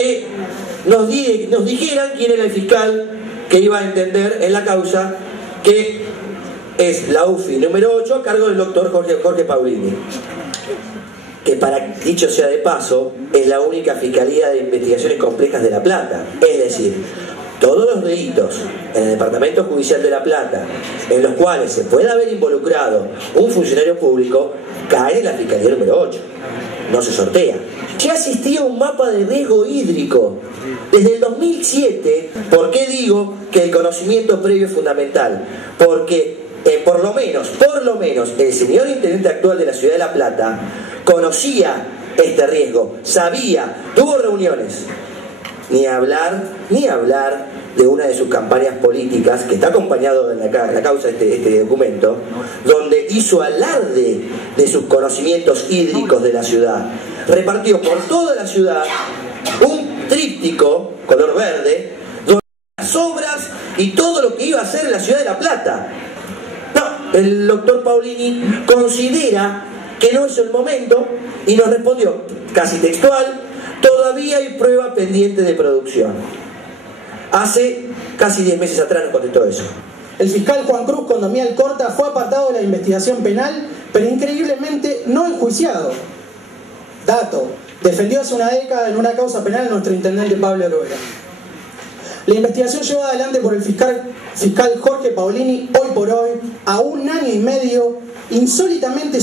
que nos dijeran quién era el fiscal que iba a entender en la causa, que es la UFI número 8 a cargo del doctor Jorge Paulini, que, para dicho sea de paso, es la única fiscalía de investigaciones complejas de La Plata. Es decir, todos los delitos en el Departamento Judicial de La Plata en los cuales se puede haber involucrado un funcionario público caen en la fiscalía número 8. No se sortea. Ya existía un mapa de riesgo hídrico desde el 2007. ¿Por qué digo que el conocimiento previo es fundamental? Porque por lo menos el señor intendente actual de la ciudad de La Plata conocía este riesgo, sabía, tuvo reuniones. Ni hablar de una de sus campañas políticas, que está acompañado en la causa de este documento, donde hizo alarde de sus conocimientos hídricos de la ciudad. Repartió por toda la ciudad un tríptico color verde, donde las obras y todo lo que iba a hacer en la ciudad de La Plata. No, el doctor Paulini considera que no es el momento y nos respondió casi textual: todavía hay prueba pendiente de producción. Hace casi 10 meses atrás nos contestó eso. El fiscal Juan Cruz Condomial Corta fue apartado de la investigación penal, pero increíblemente no enjuiciado. Dato: defendió hace una década en una causa penal a nuestro intendente Pablo Loera. La investigación llevada adelante por el fiscal Jorge Paulini, hoy por hoy, a 1 año y medio, insólitamente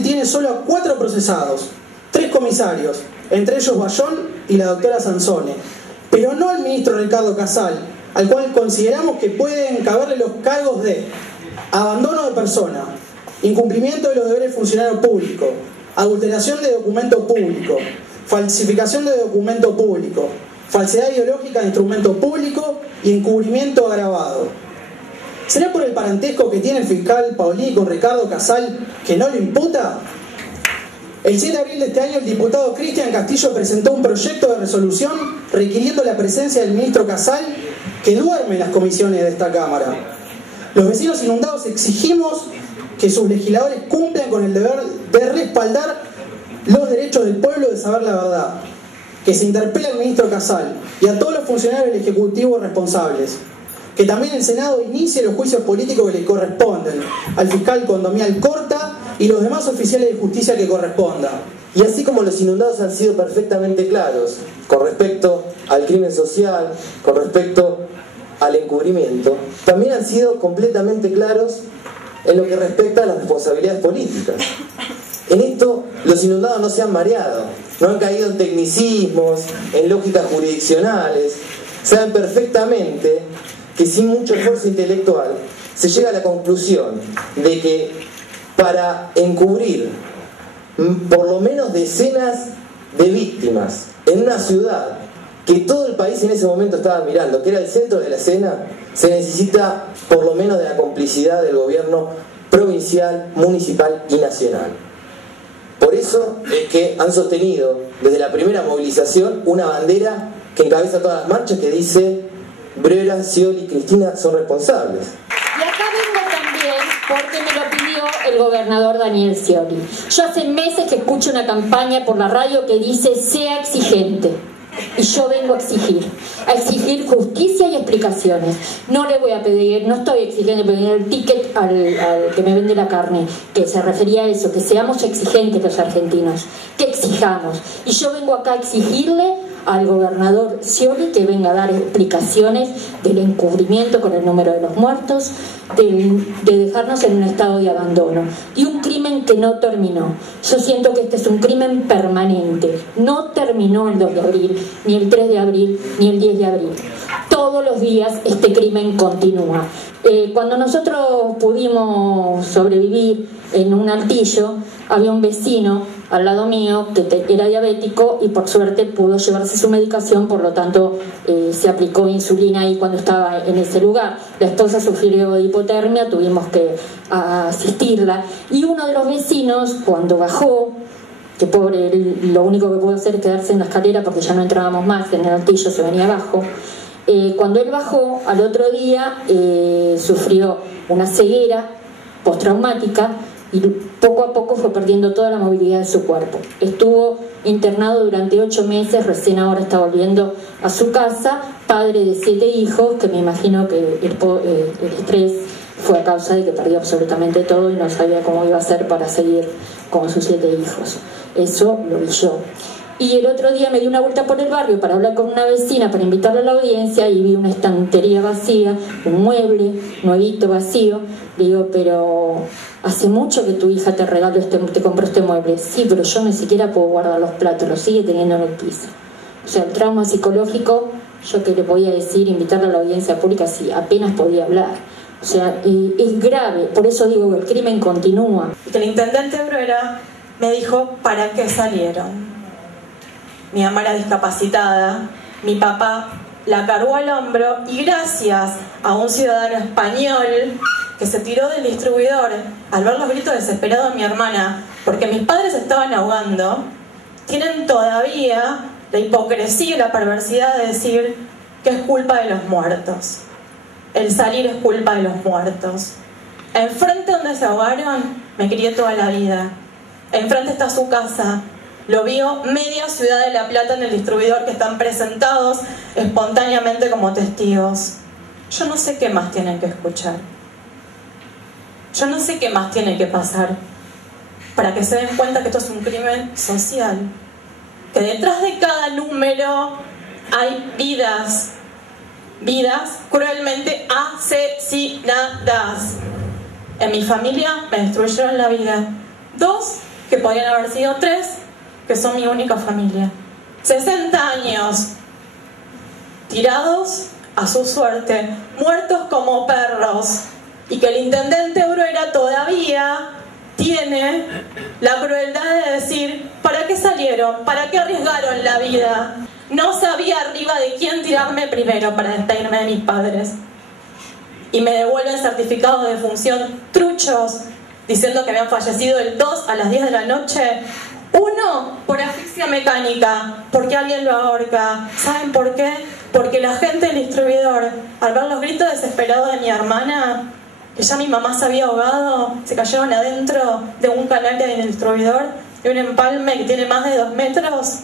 tiene solo a 4 procesados, 3 comisarios, entre ellos Bayón y la doctora Sansone, pero no al ministro Ricardo Casal, al cual consideramos que pueden caberle los cargos de abandono de persona, incumplimiento de los deberes de funcionario público, adulteración de documento público, falsificación de documento público, falsedad ideológica de instrumento público y encubrimiento agravado. ¿Será por el parentesco que tiene el fiscal Paulini con Ricardo Casal que no lo imputa? El 7 de abril de este año, el diputado Cristian Castillo presentó un proyecto de resolución requiriendo la presencia del ministro Casal, que duerme en las comisiones de esta Cámara. Los vecinos inundados exigimos que sus legisladores cumplan con el deber de respaldar los derechos del pueblo de saber la verdad, que se interpele al ministro Casal y a todos los funcionarios del Ejecutivo responsables, que también el Senado inicie los juicios políticos que le corresponden al fiscal Condomial Corta y los demás oficiales de justicia que corresponda. Y así como los inundados han sido perfectamente claros con respecto al crimen social, con respecto al encubrimiento, también han sido completamente claros en lo que respecta a las responsabilidades políticas. En esto los inundados no se han mareado, no han caído en tecnicismos, en lógicas jurisdiccionales. Saben perfectamente que sin mucho esfuerzo intelectual se llega a la conclusión de que para encubrir por lo menos decenas de víctimas en una ciudad que todo el país en ese momento estaba mirando, que era el centro de la escena, se necesita por lo menos de la complicidad del gobierno provincial, municipal y nacional. Por eso es que han sostenido desde la primera movilización una bandera que encabeza todas las marchas que dice: Brera, Scioli y Cristina son responsables. Y acá vengo también porque me lo pidió el gobernador Daniel Scioli. Yo hace meses que escucho una campaña por la radio que dice: sea exigente. Y yo vengo a exigir justicia y explicaciones. No le voy a pedir, no estoy exigiendo pedir el ticket al que me vende la carne, que se refería a eso, que seamos exigentes los argentinos, que exijamos. Y yo vengo acá a exigirle al gobernador Scioli que venga a dar explicaciones del encubrimiento con el número de los muertos, de dejarnos en un estado de abandono y un crimen que no terminó. Yo siento que este es un crimen permanente, no terminó el 2 de abril, ni el 3 de abril, ni el 10 de abril. Todos los días este crimen continúa. Cuando nosotros pudimos sobrevivir en un altillo, había un vecino al lado mío que era diabético y por suerte pudo llevarse su medicación, por lo tanto se aplicó insulina ahí cuando estaba en ese lugar. La esposa sufrió de hipotermia, tuvimos que asistirla, y uno de los vecinos, cuando bajó, que pobre, lo único que pudo hacer es quedarse en la escalera porque ya no entrábamos más, en el altillo se venía abajo. Cuando él bajó al otro día sufrió una ceguera postraumática y poco a poco fue perdiendo toda la movilidad de su cuerpo. Estuvo internado durante 8 meses, recién ahora está volviendo a su casa, padre de 7 hijos, que me imagino que el estrés fue a causa de que perdió absolutamente todo y no sabía cómo iba a hacer para seguir con sus 7 hijos. Eso lo vi yo. Y el otro día me di una vuelta por el barrio para hablar con una vecina, para invitarla a la audiencia, y vi una estantería vacía, un mueble nuevito vacío. Le digo, pero hace mucho que tu hija te regaló te compró este mueble. Sí, pero yo ni siquiera puedo guardar los platos, los sigue teniendo en el piso. O sea, el trauma psicológico, yo que le podía decir, invitarla a la audiencia pública, sí, apenas podía hablar. O sea, es grave, por eso digo que el crimen continúa. Que el intendente Bruera me dijo, ¿para qué salieron? Mi mamá era discapacitada, mi papá la cargó al hombro y gracias a un ciudadano español que se tiró del distribuidor al ver los gritos desesperados de mi hermana porque mis padres estaban ahogando, tienen todavía la hipocresía y la perversidad de decir que es culpa de los muertos. El salir es culpa de los muertos. Enfrente donde se ahogaron me crié toda la vida. Enfrente está su casa. Lo vio media ciudad de La Plata en el distribuidor, que están presentados espontáneamente como testigos. Yo no sé qué más tienen que escuchar. Yo no sé qué más tiene que pasar para que se den cuenta que esto es un crimen social. Que detrás de cada número hay vidas cruelmente asesinadas. En mi familia me destruyeron la vida. 2, que podrían haber sido 3, que son mi única familia. 60 años tirados a su suerte, muertos como perros, y que el intendente Bruera todavía tiene la crueldad de decir, ¿para qué salieron? ¿Para qué arriesgaron la vida? No sabía arriba de quién tirarme primero para despedirme de mis padres. Y me devuelven certificados de defunción truchos, diciendo que habían fallecido el 2 a las 10 de la noche. 1 por asfixia mecánica, porque alguien lo ahorca. ¿Saben por qué? Porque la gente del distribuidor, al ver los gritos desesperados de mi hermana, que ya mi mamá se había ahogado, se cayeron adentro de un canal que hay en el distribuidor, de un empalme que tiene más de 2 metros.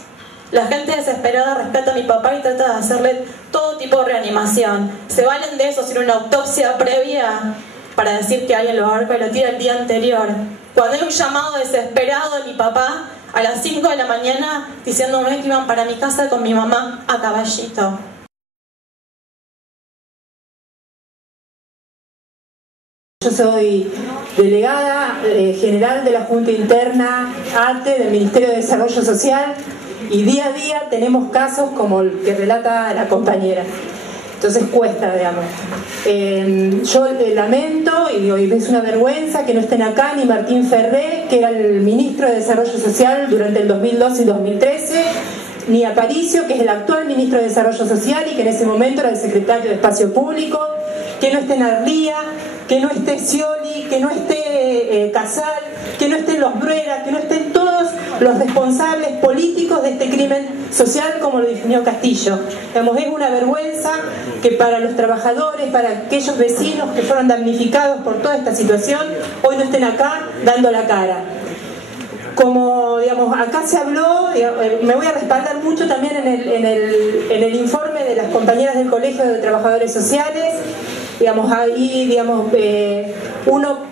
La gente desesperada rescata a mi papá y trata de hacerle todo tipo de reanimación. Se valen de eso sin una autopsia previa para decir que alguien lo ahorca y lo tira el día anterior. Cuando hay un llamado desesperado de mi papá a las 5 de la mañana diciéndome que iban para mi casa con mi mamá a caballito. Yo soy delegada general de la Junta Interna ATE del Ministerio de Desarrollo Social y día a día tenemos casos como el que relata la compañera. Entonces cuesta, digamos. Yo lamento y digo, es una vergüenza que no estén acá ni Martín Ferré, que era el ministro de Desarrollo Social durante el 2012 y 2013, ni Aparicio, que es el actual ministro de Desarrollo Social y que en ese momento era el secretario de Espacio Público, que no esté Narlía, que no esté Scioli, que no esté Casal, que no estén los Bruera, que no estén todos los responsables políticos de este crimen social como lo definió Castillo. Digamos, es una vergüenza que para los trabajadores, para aquellos vecinos que fueron damnificados por toda esta situación, hoy no estén acá dando la cara. Como, digamos, acá se habló, me voy a respaldar mucho también en el informe de las compañeras del Colegio de Trabajadores Sociales. Digamos, ahí, digamos, uno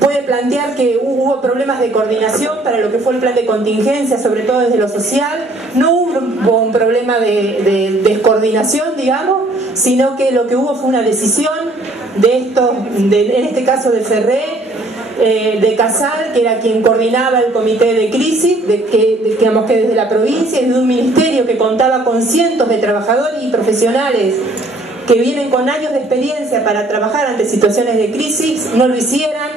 puede plantear que hubo problemas de coordinación para lo que fue el plan de contingencia, sobre todo desde lo social. No hubo un problema de descoordinación, digamos, sino que lo que hubo fue una decisión de estos, en este caso de Ferré, de Casal, que era quien coordinaba el comité de crisis, digamos que desde la provincia y desde un ministerio que contaba con cientos de trabajadores y profesionales que vienen con años de experiencia para trabajar ante situaciones de crisis, no lo hicieran.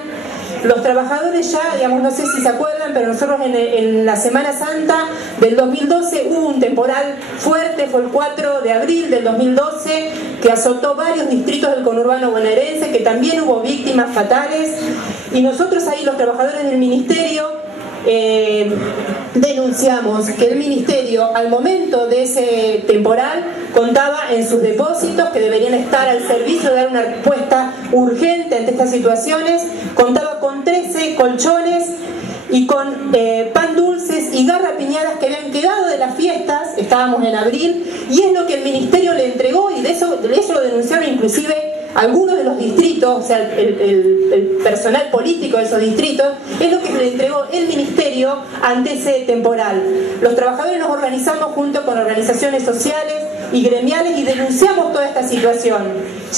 Los trabajadores ya, digamos, no sé si se acuerdan, pero nosotros en la Semana Santa del 2012 hubo un temporal fuerte, fue el 4 de abril del 2012, que azotó varios distritos del conurbano bonaerense, que también hubo víctimas fatales, y nosotros ahí, los trabajadores del ministerio, denunciamos que el ministerio al momento de ese temporal contaba en sus depósitos que deberían estar al servicio de dar una respuesta urgente ante estas situaciones, contaba con 13 colchones y con pan dulces y garrapiñadas que habían quedado de las fiestas, estábamos en abril, y es lo que el ministerio le entregó, y de eso lo denunciaron inclusive algunos de los distritos, o sea, el personal político de esos distritos, es lo que le entregó el ministerio ante ese temporal. Los trabajadores nos organizamos junto con organizaciones sociales y gremiales y denunciamos toda esta situación.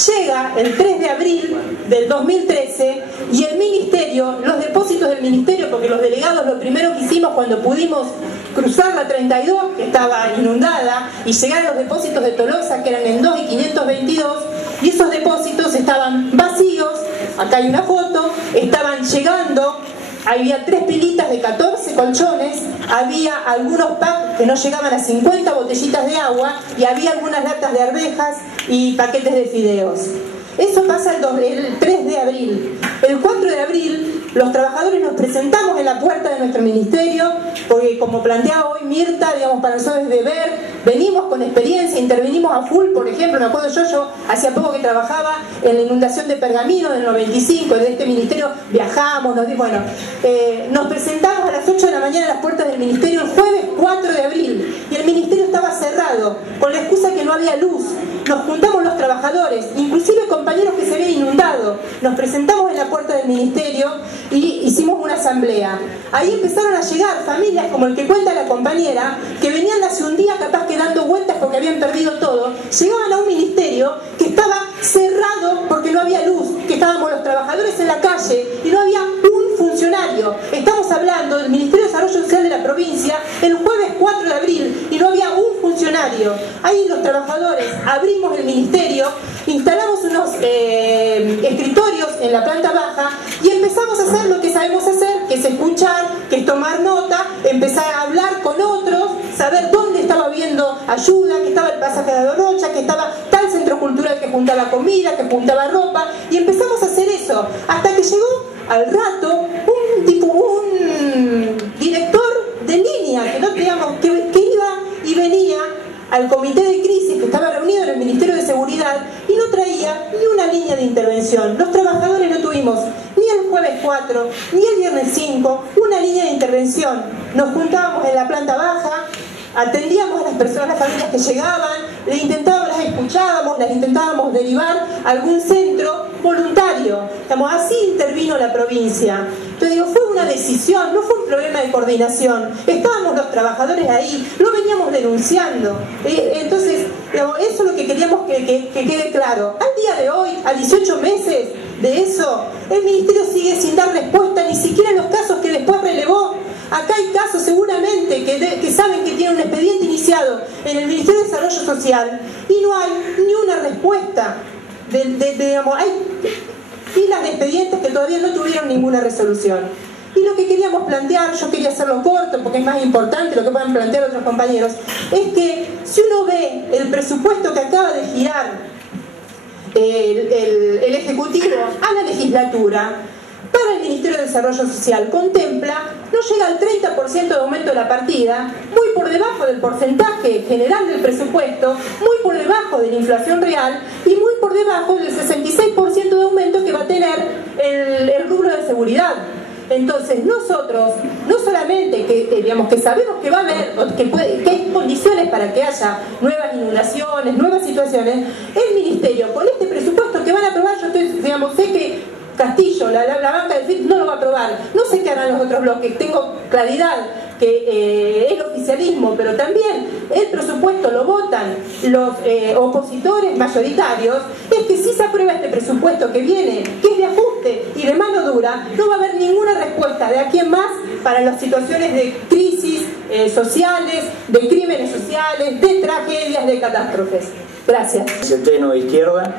Llega el 3 de abril del 2013 y el ministerio, los depósitos del ministerio, porque los delegados lo primero que hicimos cuando pudimos cruzar la 32, que estaba inundada, y llegar a los depósitos de Tolosa, que eran en 2 y 522, y esos depósitos estaban vacíos, acá hay una foto, estaban llegando, había 3 pilitas de 14 colchones, había algunos packs que no llegaban a 50 botellitas de agua y había algunas latas de arvejas y paquetes de fideos. Eso pasa el 3 de abril. El 4 de abril los trabajadores nos presentamos en la puerta de nuestro ministerio, porque como plantea hoy Mirta, digamos, para nosotros es deber, venimos con experiencia, intervenimos a full, por ejemplo, me acuerdo yo hacía poco que trabajaba en la inundación de Pergamino del 95, de este ministerio viajamos, nos presentamos a las 8 de la mañana a las puertas del ministerio el jueves 4 de abril, y el ministerio estaba cerrado, con la excusa que no había luz. Nos juntamos los trabajadores, inclusive compañeros que se habían inundado, nos presentamos en la puerta del ministerio y hicimos una asamblea. Ahí empezaron a llegar familias como el que cuenta la compañera, que venían hace un día capaz que dando vueltas porque habían perdido todo, llegaban a un ministerio que estaba cerrado porque no había luz, que estábamos los trabajadores en la calle y no había un funcionario. Estamos hablando del Ministerio de Desarrollo Social de la provincia el jueves 4 de abril y no había un funcionario. Ahí los trabajadores abrimos el ministerio, instalamos unos escritorios en la planta baja y empezamos a hacer lo que sabemos hacer, que es escuchar, que es tomar nota, empezar a hablar con otros, saber dónde estaba habiendo ayuda, que estaba el pasaje de Adorocha, que estaba tal centro cultural que juntaba comida, que juntaba ropa, y empezamos a hacer eso, hasta que llegó al rato un director de línea, que no teníamos, que iba y venía al comité de crisis que estaba reunido en el Ministerio de Seguridad y no traía ni una línea de intervención. Los trabajadores no tuvimos ni el jueves 4 ni el viernes 5 una línea de intervención. Nos juntábamos en la planta baja, atendíamos a las personas, las familias que llegaban, las escuchábamos, las intentábamos derivar a algún centro voluntario. Así intervino la provincia. Entonces digo, fue una decisión, no fue un problema de coordinación. Estábamos los trabajadores ahí, lo veníamos denunciando. Entonces, digamos, eso es lo que queríamos que quede claro. Al día de hoy, a 18 meses de eso, el ministerio sigue sin dar respuesta, ni siquiera en los casos que después relevó. Acá hay casos seguramente que saben que tienen un expediente iniciado en el Ministerio de Desarrollo Social y no hay ni una respuesta. Digamos, hay filas de expedientes que todavía no tuvieron ninguna resolución. Y lo que queríamos plantear, yo quería hacerlo corto porque es más importante lo que puedan plantear otros compañeros, es que si uno ve el presupuesto que acaba de girar el Ejecutivo a la legislatura, para el Ministerio de Desarrollo Social contempla, no llega al 30% de aumento de la partida, muy por debajo del porcentaje general del presupuesto, muy por debajo de la inflación real y muy por debajo del 66% de aumento que va a tener el rubro de seguridad. Entonces nosotros, no solamente que sabemos que va a haber, que hay condiciones para que haya nuevas inundaciones, nuevas situaciones, el Ministerio con este presupuesto que van a aprobar, yo sé que Castillo, la banca del FIT no lo va a aprobar, no sé qué harán los otros bloques, tengo claridad que el oficialismo, pero también el presupuesto lo votan los opositores mayoritarios, es que si se aprueba este presupuesto que viene, que es de ajuste y de mano dura, no va a haber ninguna respuesta de aquí en más para las situaciones de crisis sociales, de crímenes sociales, de tragedias, de catástrofes. Gracias. Centeno de Izquierda.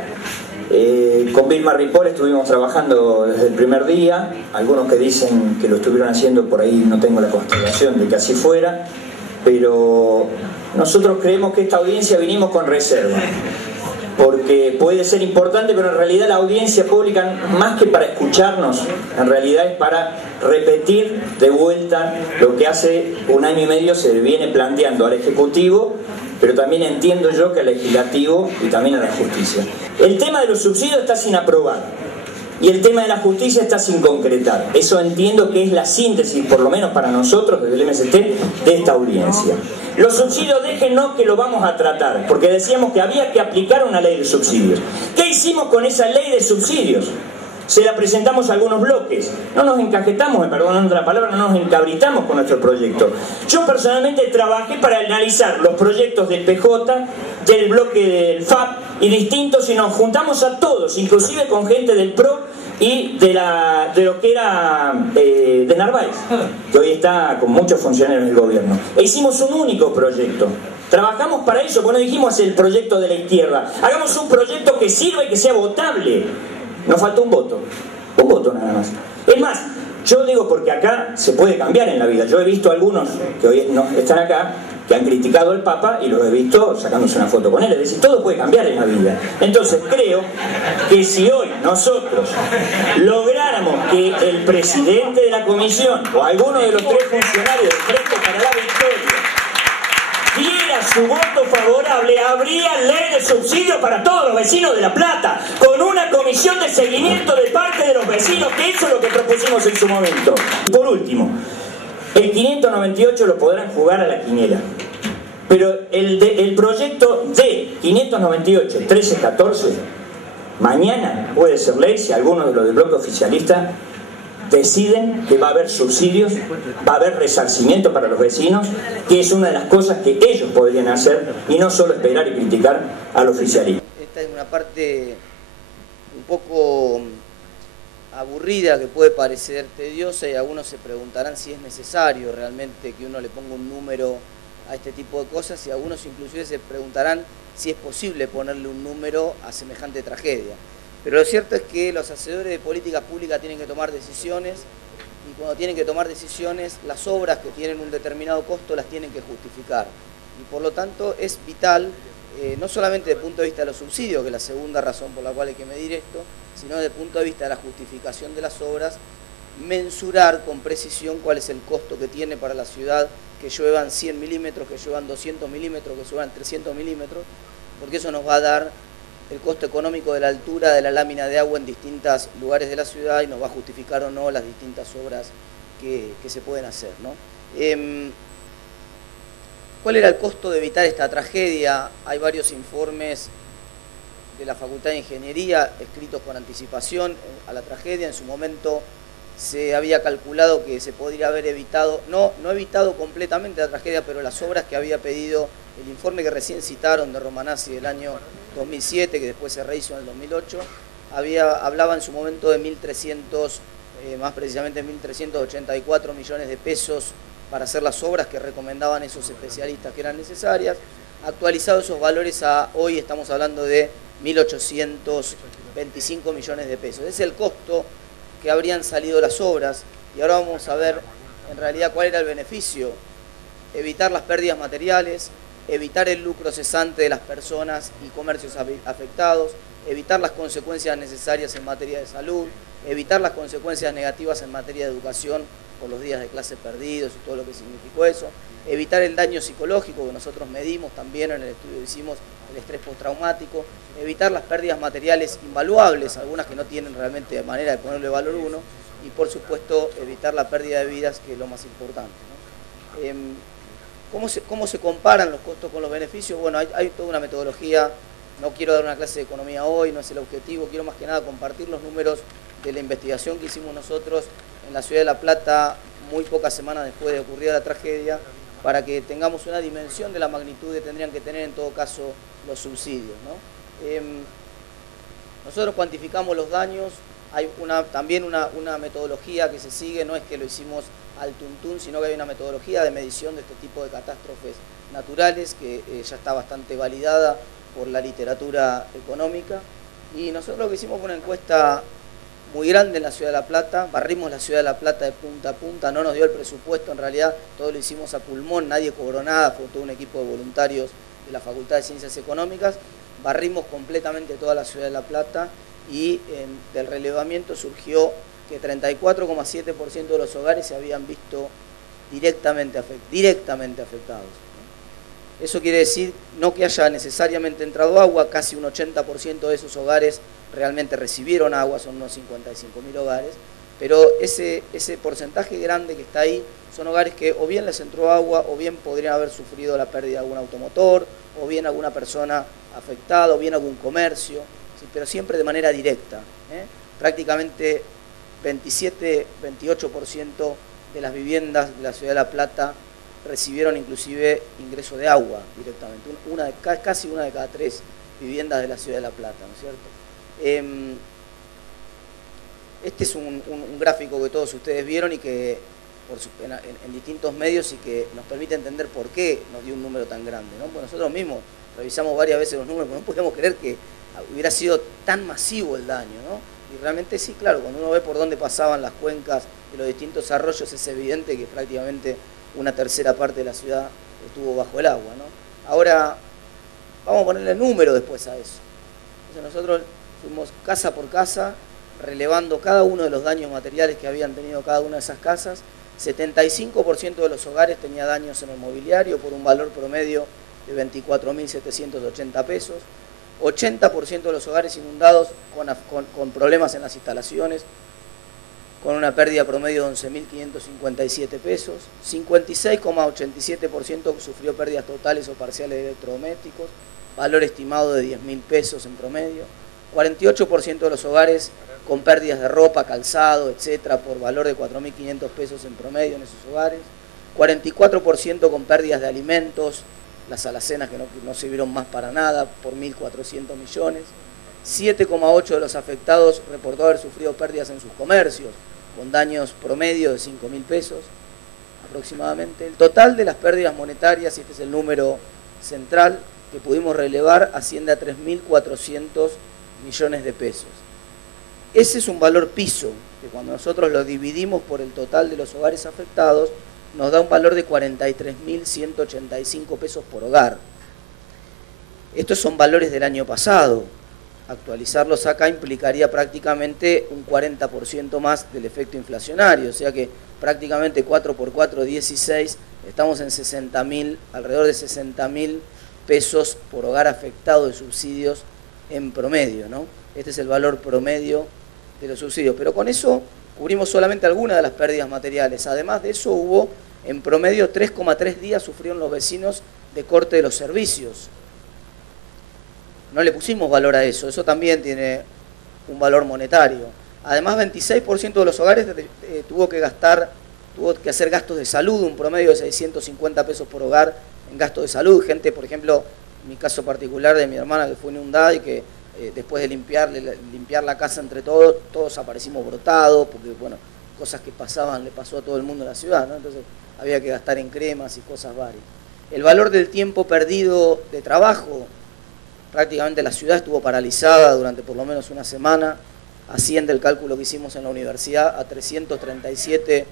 Con Vilma Ripoll estuvimos trabajando desde el primer día, algunos que dicen que lo estuvieron haciendo, por ahí no tengo la constatación de que así fuera, pero nosotros creemos que esta audiencia vinimos con reserva, porque puede ser importante, pero en realidad la audiencia pública, más que para escucharnos, en realidad es para repetir de vuelta lo que hace un año y medio se viene planteando al Ejecutivo, pero también entiendo yo que al Legislativo y también a la Justicia. El tema de los subsidios está sin aprobar. y el tema de la justicia está sin concretar. Eso entiendo que es la síntesis, por lo menos para nosotros desde el MST, de esta audiencia. Los subsidios, déjennos que lo vamos a tratar, porque decíamos que había que aplicar una ley de subsidios. ¿Qué hicimos con esa ley de subsidios? Se la presentamos a algunos bloques, no nos encajetamos, perdón la palabra, no nos encabritamos con nuestro proyecto. Yo personalmente trabajé para analizar los proyectos del PJ, del bloque del FAP y distintos, y nos juntamos a todos, inclusive con gente del PRO y de lo que era de Narváez, que hoy está con muchos funcionarios del gobierno. E hicimos un único proyecto. Trabajamos para eso, bueno, dijimos el proyecto de la izquierda. Hagamos un proyecto que sirva y que sea votable. Nos falta un voto nada más. Es más, yo digo porque acá se puede cambiar en la vida. Yo he visto algunos que hoy no están acá, que han criticado al Papa y los he visto sacándose una foto con él. Es decir, todo puede cambiar en la vida. Entonces creo que si hoy nosotros lográramos que el presidente de la comisión o alguno de los tres funcionarios del Frente para la Victoria diera su voto favorable, habría ley de subsidio para todos los vecinos de La Plata, con una comisión de seguimiento de parte de los vecinos, que eso es lo que propusimos en su momento. Y por último, el 598 lo podrán jugar a la quiniela, pero el proyecto de 598, 1314, mañana puede ser ley si algunos de los del bloque oficialista deciden que va a haber subsidios, va a haber resarcimiento para los vecinos, que es una de las cosas que ellos podrían hacer y no solo esperar y criticar al oficialismo. Esta es una parte un poco aburrida, que puede parecer tediosa, y algunos se preguntarán si es necesario realmente que uno le ponga un número a este tipo de cosas, y algunos inclusive se preguntarán si es posible ponerle un número a semejante tragedia. Pero lo cierto es que los hacedores de política pública tienen que tomar decisiones, y cuando tienen que tomar decisiones, las obras que tienen un determinado costo las tienen que justificar. Y por lo tanto es vital, no solamente desde el punto de vista de los subsidios, que es la segunda razón por la cual hay que medir esto, sino desde el punto de vista de la justificación de las obras, mensurar con precisión cuál es el costo que tiene para la ciudad que lluevan 100 milímetros, que lluevan 200 milímetros, que lluevan 300 milímetros, porque eso nos va a dar el costo económico de la altura de la lámina de agua en distintos lugares de la ciudad y nos va a justificar o no las distintas obras que se pueden hacer, ¿no? ¿Cuál era el costo de evitar esta tragedia? Hay varios informes de la Facultad de Ingeniería escritos con anticipación a la tragedia. En su momento se había calculado que se podría haber evitado, no evitado completamente la tragedia, pero las obras que había pedido el informe que recién citaron de Romanazzi del año 2007, que después se rehizo en el 2008, hablaba en su momento de 1.300, más precisamente 1.384 millones de pesos para hacer las obras que recomendaban esos especialistas que eran necesarias. Actualizados esos valores a hoy estamos hablando de 1.825 millones de pesos. Ese es el costo que habrían salido las obras, y ahora vamos a ver en realidad cuál era el beneficio. Evitar las pérdidas materiales, evitar el lucro cesante de las personas y comercios afectados, evitar las consecuencias necesarias en materia de salud, evitar las consecuencias negativas en materia de educación por los días de clase perdidos y todo lo que significó eso, evitar el daño psicológico que nosotros medimos también en el estudio que hicimos, el estrés postraumático, evitar las pérdidas materiales invaluables, algunas que no tienen realmente manera de ponerle valor uno, y por supuesto evitar la pérdida de vidas, que es lo más importante, ¿no? ¿Cómo se comparan los costos con los beneficios? Bueno, hay toda una metodología. No quiero dar una clase de economía hoy, no es el objetivo, quiero más que nada compartir los números de la investigación que hicimos nosotros en la ciudad de La Plata muy pocas semanas después de ocurrir la tragedia, para que tengamos una dimensión de la magnitud que tendrían que tener en todo caso los subsidios, ¿no? Nosotros cuantificamos los daños, hay también una metodología que se sigue, no es que lo hicimos al tuntún, sino que hay una metodología de medición de este tipo de catástrofes naturales que ya está bastante validada por la literatura económica, y nosotros lo que hicimos fue una encuesta muy grande en la ciudad de La Plata, barrimos la ciudad de La Plata de punta a punta, no nos dio el presupuesto, en realidad todo lo hicimos a pulmón, nadie cobró nada, fue todo un equipo de voluntarios de la Facultad de Ciencias Económicas, barrimos completamente toda la ciudad de La Plata, y del relevamiento surgió que 34,7% de los hogares se habían visto directamente afectados, ¿no? Eso quiere decir no que haya necesariamente entrado agua, casi un 80% de esos hogares realmente recibieron agua, son unos 55.000 hogares, pero ese porcentaje grande que está ahí son hogares que o bien les entró agua, o bien podrían haber sufrido la pérdida de algún automotor, o bien alguna persona afectada, o bien algún comercio, ¿sí? Pero siempre de manera directa. Prácticamente 27-28% de las viviendas de la ciudad de La Plata recibieron inclusive ingreso de agua directamente, casi una de cada 3 viviendas de la ciudad de La Plata, ¿no es cierto? Este es un gráfico que todos ustedes vieron y que en distintos medios y que nos permite entender por qué nos dio un número tan grande, ¿no? Porque nosotros mismos revisamos varias veces los números, pero no podíamos creer que hubiera sido tan masivo el daño, ¿no? Y realmente sí, claro, cuando uno ve por dónde pasaban las cuencas de los distintos arroyos, es evidente que prácticamente una tercera parte de la ciudad estuvo bajo el agua, ¿no? Ahora, vamos a ponerle número después a eso. Entonces nosotros fuimos casa por casa, relevando cada uno de los daños materiales que habían tenido cada una de esas casas. 75% de los hogares tenía daños en el mobiliario por un valor promedio de 24.780 pesos. 80% de los hogares inundados con problemas en las instalaciones, con una pérdida promedio de 11.557 pesos. 56,87% sufrió pérdidas totales o parciales de electrodomésticos, valor estimado de 10.000 pesos en promedio. 48% de los hogares con pérdidas de ropa, calzado, etcétera, por valor de 4.500 pesos en promedio en esos hogares. 44% con pérdidas de alimentos, las alacenas que no sirvieron más para nada, por 1.400 millones. 7,8% de los afectados reportó haber sufrido pérdidas en sus comercios, con daños promedio de 5.000 pesos aproximadamente. El total de las pérdidas monetarias, y este es el número central que pudimos relevar, asciende a 3.400 millones de pesos. Ese es un valor piso, que cuando nosotros lo dividimos por el total de los hogares afectados, nos da un valor de 43.185 pesos por hogar. Estos son valores del año pasado. Actualizarlos acá implicaría prácticamente un 40% más del efecto inflacionario, o sea que prácticamente 4 por 4, 16, estamos en 60.000, alrededor de 60.000 pesos por hogar afectado de subsidios en promedio, ¿no? Este es el valor promedio de los subsidios, pero con eso cubrimos solamente algunas de las pérdidas materiales. Además de eso hubo, en promedio, 3,3 días sufrieron los vecinos de corte de los servicios. No le pusimos valor a eso, eso también tiene un valor monetario. Además, 26% de los hogares tuvo que hacer gastos de salud, un promedio de 650 pesos por hogar en gastos de salud. Gente, por ejemplo, en mi caso particular de mi hermana que fue inundada y que después de limpiar la casa entre todos aparecimos brotados, porque bueno, cosas que pasaban le pasó a todo el mundo en la ciudad, ¿no? Entonces había que gastar en cremas y cosas varias. El valor del tiempo perdido de trabajo, prácticamente la ciudad estuvo paralizada durante por lo menos una semana, asciende el cálculo que hicimos en la universidad a 337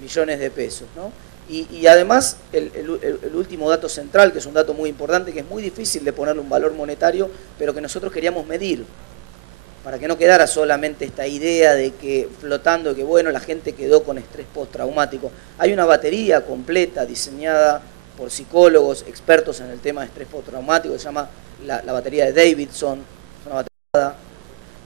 millones de pesos, ¿no? Y además, el último dato central, que es un dato muy importante, que es muy difícil de ponerle un valor monetario, pero que nosotros queríamos medir, para que no quedara solamente esta idea de que flotando, que bueno, la gente quedó con estrés postraumático. Hay una batería completa diseñada por psicólogos, expertos en el tema de estrés postraumático, que se llama la batería de Davidson, es una batería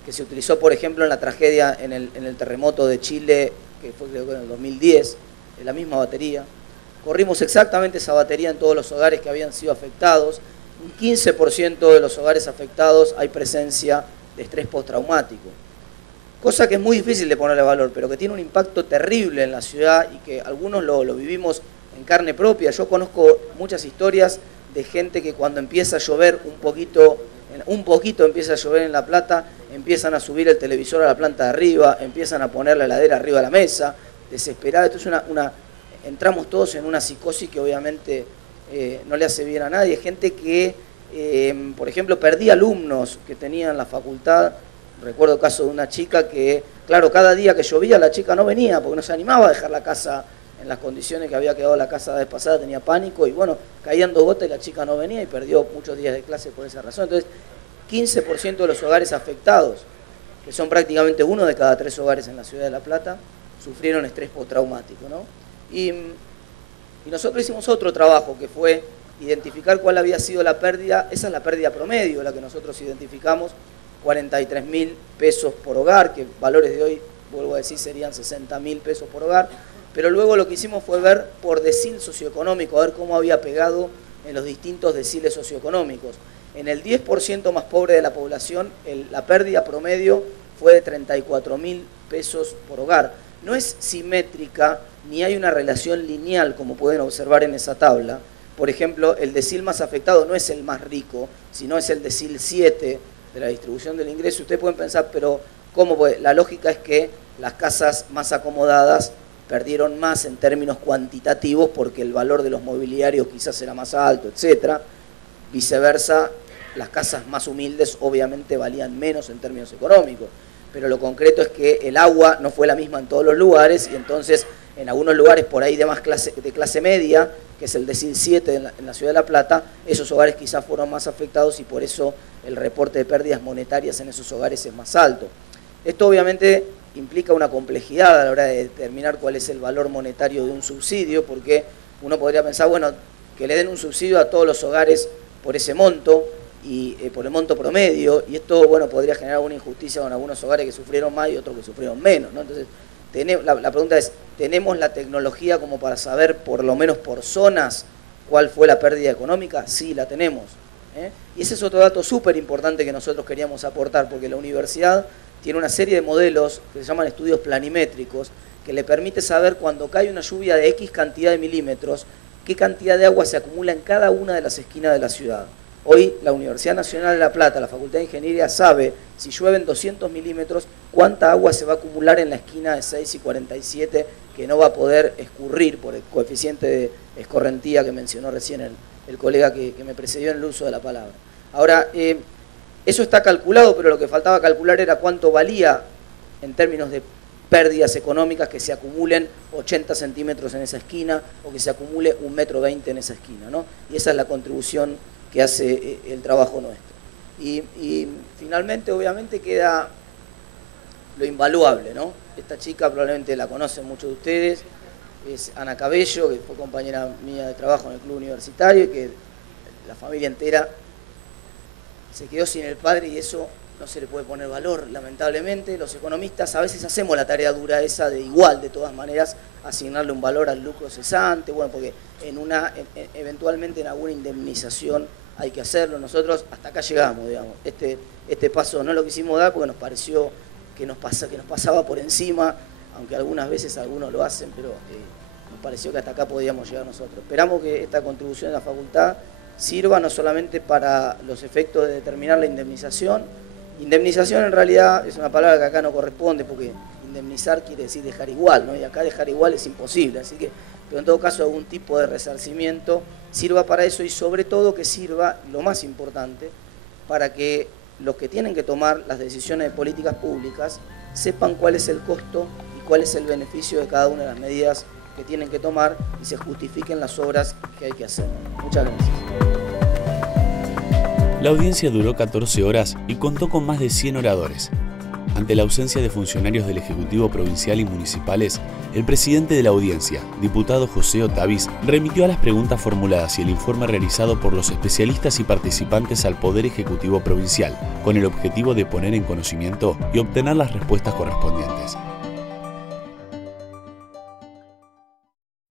que se utilizó, por ejemplo, en la tragedia en el terremoto de Chile, que fue creo que en el 2010, la misma batería. Corrimos exactamente esa batería en todos los hogares que habían sido afectados. Un 15% de los hogares afectados hay presencia de estrés postraumático. Cosa que es muy difícil de ponerle valor, pero que tiene un impacto terrible en la ciudad y que algunos lo vivimos en carne propia. Yo conozco muchas historias de gente que cuando empieza a llover un poquito empieza a llover en La Plata, empiezan a subir el televisor a la planta de arriba, empiezan a poner la heladera arriba de la mesa, desesperada. Esto es entramos todos en una psicosis que obviamente no le hace bien a nadie. Gente que, por ejemplo, perdía alumnos que tenían la facultad. Recuerdo el caso de una chica que, claro, cada día que llovía la chica no venía porque no se animaba a dejar la casa en las condiciones que había quedado la casa la vez pasada, tenía pánico y bueno, caían 2 gotas y la chica no venía y perdió muchos días de clase por esa razón. Entonces, 15% de los hogares afectados, que son prácticamente 1 de cada 3 hogares en la ciudad de La Plata, sufrieron estrés postraumático, ¿no? Y nosotros hicimos otro trabajo que fue identificar cuál había sido la pérdida. Esa es la pérdida promedio, la que nosotros identificamos, 43.000 pesos por hogar, que valores de hoy, vuelvo a decir, serían 60.000 pesos por hogar. Pero luego lo que hicimos fue ver por decil socioeconómico, a ver cómo había pegado en los distintos deciles socioeconómicos. En el 10% más pobre de la población, la pérdida promedio fue de 34.000 pesos por hogar. No es simétrica, ni hay una relación lineal, como pueden observar en esa tabla. Por ejemplo, el decil más afectado no es el más rico, sino es el decil 7 de la distribución del ingreso. Ustedes pueden pensar, pero ¿cómo puede? La lógica es que las casas más acomodadas perdieron más en términos cuantitativos porque el valor de los mobiliarios quizás era más alto, etcétera. Viceversa, las casas más humildes obviamente valían menos en términos económicos, pero lo concreto es que el agua no fue la misma en todos los lugares y entonces en algunos lugares por ahí de clase media, que es el decil 7 en la ciudad de La Plata, esos hogares quizás fueron más afectados y por eso el reporte de pérdidas monetarias en esos hogares es más alto. Esto obviamente implica una complejidad a la hora de determinar cuál es el valor monetario de un subsidio, porque uno podría pensar, bueno, que le den un subsidio a todos los hogares por ese monto, y por el monto promedio, y esto, bueno, podría generar una injusticia con algunos hogares que sufrieron más y otros que sufrieron menos, ¿no? Entonces, la pregunta es, ¿tenemos la tecnología como para saber, por lo menos por zonas, cuál fue la pérdida económica? Sí, la tenemos. Y ese es otro dato súper importante que nosotros queríamos aportar, porque la universidad tiene una serie de modelos que se llaman estudios planimétricos, que le permite saber cuando cae una lluvia de X cantidad de milímetros, qué cantidad de agua se acumula en cada una de las esquinas de la ciudad. Hoy la Universidad Nacional de La Plata, la Facultad de Ingeniería, sabe si llueven 200 milímetros, cuánta agua se va a acumular en la esquina de 6 y 47 que no va a poder escurrir por el coeficiente de escorrentía que mencionó recién el colega que me precedió en el uso de la palabra. Ahora, eso está calculado, pero lo que faltaba calcular era cuánto valía en términos de pérdidas económicas que se acumulen 80 centímetros en esa esquina o que se acumule 1,20 metros en esa esquina, ¿no? Y esa es la contribución que hace el trabajo nuestro. Y finalmente, obviamente, queda lo invaluable, ¿no? Esta chica probablemente la conocen muchos de ustedes, es Ana Cabello, que fue compañera mía de trabajo en el club universitario y que la familia entera se quedó sin el padre y eso no se le puede poner valor, lamentablemente. Los economistas a veces hacemos la tarea dura esa de igual, de todas maneras, asignarle un valor al lucro cesante, bueno, porque eventualmente en alguna indemnización hay que hacerlo. Nosotros hasta acá llegamos, digamos. Este paso no lo quisimos dar porque nos pareció que nos pasaba por encima, aunque algunas veces algunos lo hacen, pero nos pareció que hasta acá podíamos llegar nosotros. Esperamos que esta contribución de la facultad sirva no solamente para los efectos de determinar la indemnización. Indemnización en realidad es una palabra que acá no corresponde porque indemnizar quiere decir dejar igual, ¿no? Y acá dejar igual es imposible, así que, pero en todo caso algún tipo de resarcimiento sirva para eso y sobre todo que sirva, lo más importante, para que los que tienen que tomar las decisiones de políticas públicas sepan cuál es el costo y cuál es el beneficio de cada una de las medidas que tienen que tomar y se justifiquen las obras que hay que hacer. Muchas gracias. La audiencia duró 14 horas y contó con más de 100 oradores. Ante la ausencia de funcionarios del Ejecutivo Provincial y municipales, el presidente de la audiencia, diputado José Otavis, remitió a las preguntas formuladas y el informe realizado por los especialistas y participantes al Poder Ejecutivo Provincial, con el objetivo de poner en conocimiento y obtener las respuestas correspondientes.